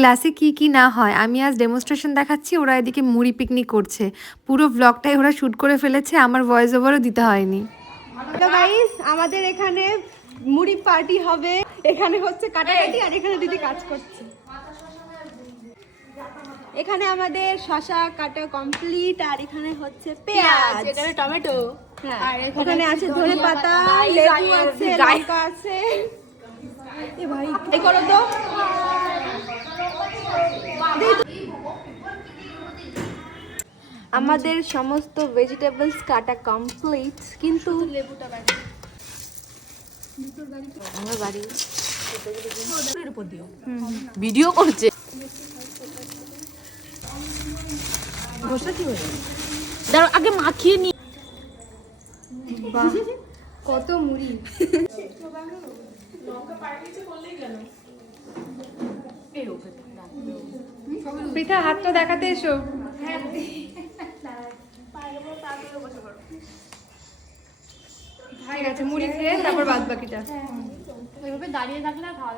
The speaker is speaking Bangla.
ক্লাসে কি কি না হয় আমি আজ ডেমনস্ট্রেশন দেখাচ্ছি, ওরা এদিকে মুড়ি পিকনিক করছে। পুরো ব্লগটাই ওরা শ্যুট করে ফেলেছে, আমার ভয়েস ওভারও দিতে হয়নি। হ্যালো গাইস, আমাদের এখানে মুড়ি পার্টি হবে। এখানে হচ্ছে কাটাকাটি আর এখানে দিদি কাজ করছে। এখানে আমাদের শসা কাটা কমপ্লিট আর এখানে হচ্ছে পেঁয়াজ, এখানে টমেটো, আর এখানে আছে ধনেপাতা, লেবু আছে, লঙ্কা আছে। এ ভাই এই করো তো। আমাদের সমস্ত ভেজিটেবলস কাটা কমপ্লিট, কিন্তু লেবুটা বাকি। আমার বাড়ি ভিডিও করছে। দাঁড়াও আগে মাখিয়ে নি। কত মুড়ি। পৃথা হাতটা দেখাতে এসো। ঠিক আছে, মুড়ি খেয়ে তারপর বাদ বাকিটা। দাঁড়িয়ে থাকলে